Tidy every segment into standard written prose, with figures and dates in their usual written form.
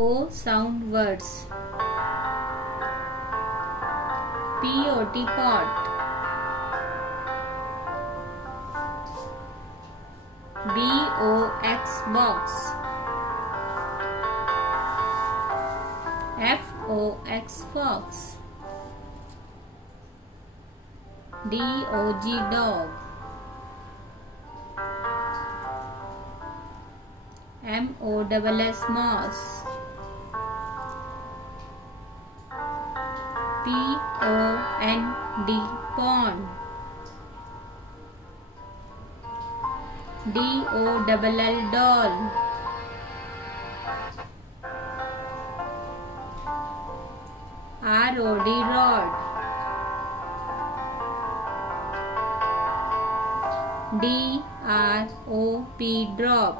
O sound words. Pot pot. Box box. Fox fox. Dog dog. Moss moss. Pond pond. Doll doll. Rod rod. Drop drop.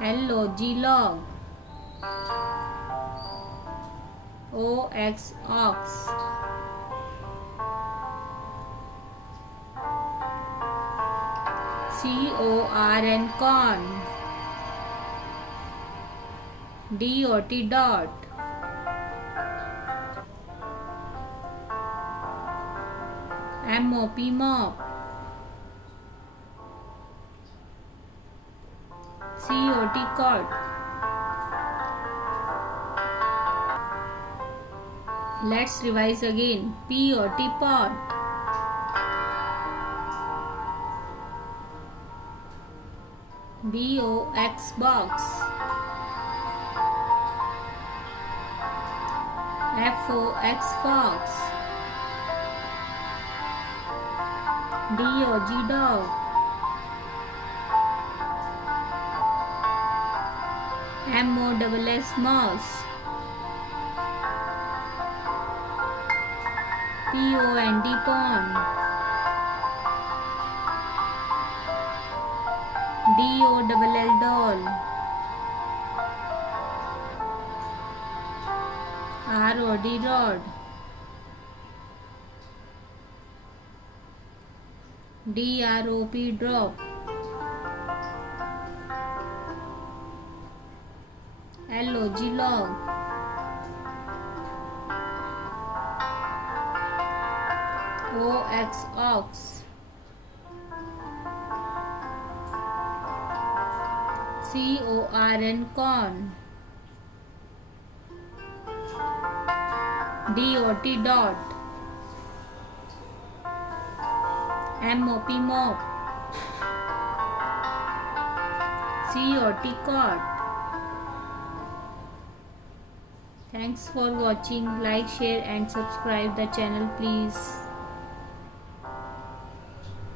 Log log. Ox ox. Corn corn. Dot dot. Mop mop. Cot. Let's revise again. Pot pot. Box box. Fox fox. Dog dog. Moss mouse. Pond pond. Doll doll. Rod rod. Drop drop. Log log. Ox ox. Corn corn. Dot dot. Mop mop. Cot. Thanks for watching. Like, share and subscribe the channel please.